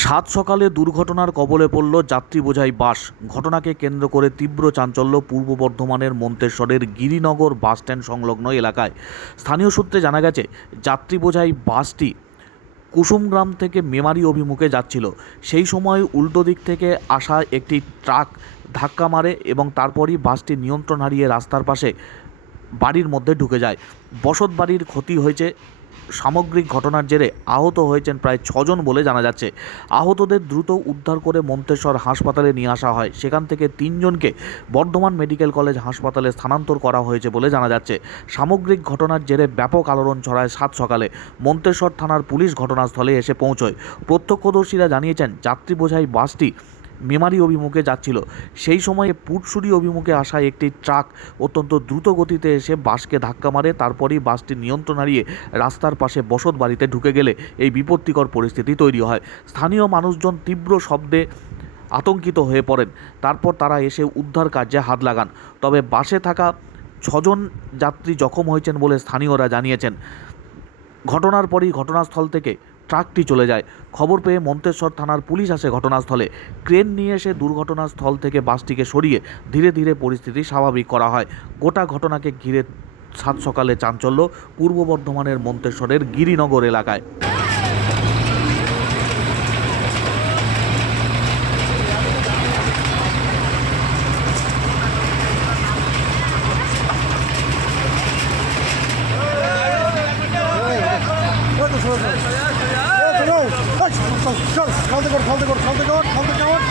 সাত সকালে দুর্ঘটনার কবলে পড়ল যাত্রী বোঝাই বাস। ঘটনাকে কেন্দ্র করে তীব্র চাঞ্চল্য পূর্ব বর্ধমানের মন্তেশ্বরের গিরিনগর বাসস্ট্যান্ড সংলগ্ন এলাকায়। স্থানীয় সূত্রে জানা গেছে, যাত্রী বোঝাই বাসটি কুসুমগ্রাম থেকে মেমারি অভিমুখে যাচ্ছিল। সেই সময় উল্টো দিক থেকে আসা একটি ট্রাক ধাক্কা মারে এবং তারপরই বাসটি নিয়ন্ত্রণ হারিয়ে রাস্তার পাশে বাড়ির মধ্যে ঢুকে যায়। বসত বাড়ির ক্ষতি হয়েছে সামগ্রিক ঘটনার জেরে আহত হয়েছেন প্রায় ছজন বলে জানা যাচ্ছে। আহতদের দ্রুত উদ্ধার করে মন্তেশ্বর হাসপাতালে নিয়ে আসা হয়। সেখান থেকে তিনজনকে বর্ধমান মেডিকেল কলেজ হাসপাতালে স্থানান্তর করা হয়েছে বলে জানা যাচ্ছে। সামগ্রিক ঘটনার জেরে ব্যাপক আলোড়ন ছড়ায় সাত সকালে। মন্তেশ্বর থানার পুলিশ ঘটনাস্থলে এসে পৌঁছয়। প্রত্যক্ষদর্শীরা জানিয়েছেন যাত্রী বোঝাই বাসটি মেমারি অভিমুখে যাচ্ছিল। সেই সময়ে পুটসুরি অভিমুখে আসা একটি ট্রাক অত্যন্ত দ্রুত গতিতে এসে বাসকে ধাক্কা মারে, তারপরেই বাসটি নিয়ন্ত্রণ হারিয়ে রাস্তার পাশে বসত বাড়িতে ঢুকে গেলে এই বিপত্তিকর পরিস্থিতি তৈরি হয়। স্থানীয় মানুষজন তীব্র শব্দে আতঙ্কিত হয়ে পড়েন। তারপর তারা এসে উদ্ধার কার্যে হাত লাগান। তবে বাসে থাকা ছজন যাত্রী জখম হয়েছেন বলে স্থানীয়রা জানিয়েছেন। ঘটনার পরই ঘটনাস্থল থেকে ট্রাকটি চলে যায় খবর পেয়ে মন্তেশ্বর থানার পুলিশ আসে ঘটনাস্থলে ক্রেন নিয়ে এসে দুর্ঘটনাস্থল থেকে বাসটিকে সরিয়ে ধীরে ধীরে পরিস্থিতি স্বাভাবিক করা হয় গোটা ঘটনাকে ঘিরে সাত সকালে চাঞ্চল্য পূর্ব বর্ধমানের মন্তেশ্বরের গিরিনগর এলাকায় খালতে কর খেলতে কর খেলতে কর খেলতে কর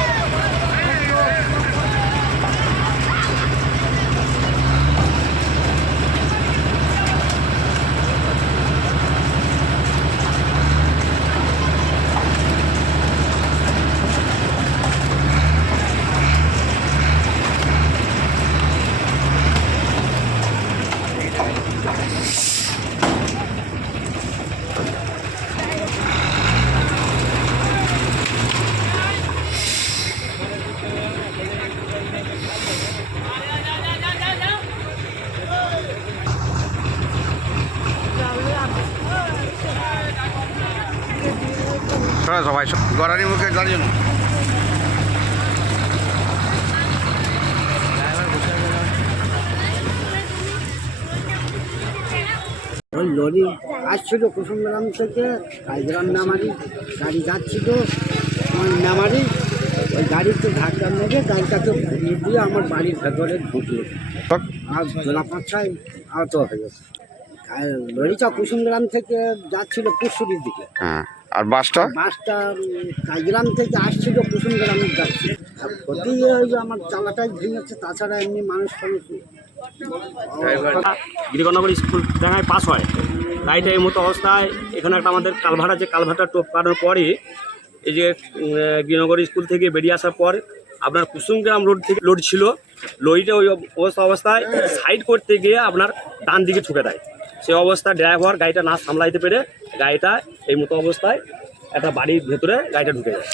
সবাই সবাই গড়ানি মুখে দাঁড়িয়ে। ওই লরি আসছিল কুসুমগ্রাম থেকে রাজগ্রাম মেমারি গাড়ি যাচ্ছিল ওই মেমারি ওই গাড়িতে ধাক্কা মেরে গাড়িটাকে ঘুরিয়ে দিয়ে আমার বাড়ির ভেতরে ঢুকলো। আর জোলা পাঁচটায় আহত হয়ে গেছে। লরিটা কুসুমগ্রাম থেকে যাচ্ছিল পুশুরির দিকে। হ্যাঁ। আর বাসটা? বাসটা কাজগ্রাম থেকে আসছিল কুসুম কুসুমগ্রামে যাচ্ছে। ক্ষতি ওই যে আমার চালাটাই ভেঙেছে তাছাড়া এমনি মানুষ ফানুষ গিরিগনগর স্কুল ডাঙায় পাস হয়। গাড়িটা এই মতো অবস্থায় এখানে একটা আমাদের কালভার আছে কালভারটা টোপ কাটার পরে এই যে গিরিনগর স্কুল থেকে বেরিয়ে আসার পর আপনার কুসুমগ্রাম রোড থেকে লোড ছিল। লরিটা ওই অবস্থা অবস্থায় সাইড করতে গিয়ে আপনার ডান দিকে ঠুকে দেয়। সেই অবস্থায় ড্রাইভার গাড়িটা না সামলাইতে পেরে গাড়িটা এই মতো অবস্থায় একটা বাড়ির ভেতরে গাড়িটা ঢুকে যায়